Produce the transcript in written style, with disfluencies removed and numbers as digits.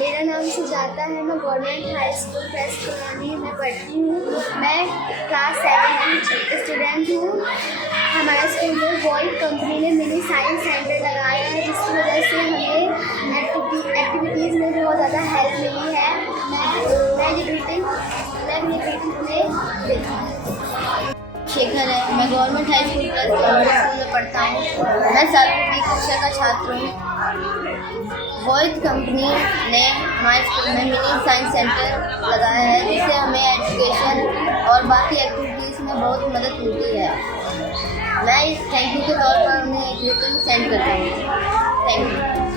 मेरा नाम सुजाता है। मैं government high school west colony में पढ़ती हूँ। मैं क्लास 7 की स्टूडेंट हूँ। हमारे स्कूल में वॉइथ कंपनी ने मिनी साइंस सेंटर लगाया है, जिसकी वजह से हमें एक्टिविटीज़ में बहुत ज़्यादा हेल्प मिली है। मैं ये मीटिंग में देखा। शेखर है। मैं government high school plus school में पढ़ता हूँ। मैं 7वीं कक्षा का छात्र हूँ। वॉइथ कंपनी ने हमारे स्कूल में मिनी साइंस सेंटर लगाया है, जिससे हमें एजुकेशन और बाकी एक्टिविटीज़ में बहुत मदद मिलती है। मैं इस थैंक यू के तौर पर उन्हें एक ग्रीटिंग सेंड करता हूँ। Thank you.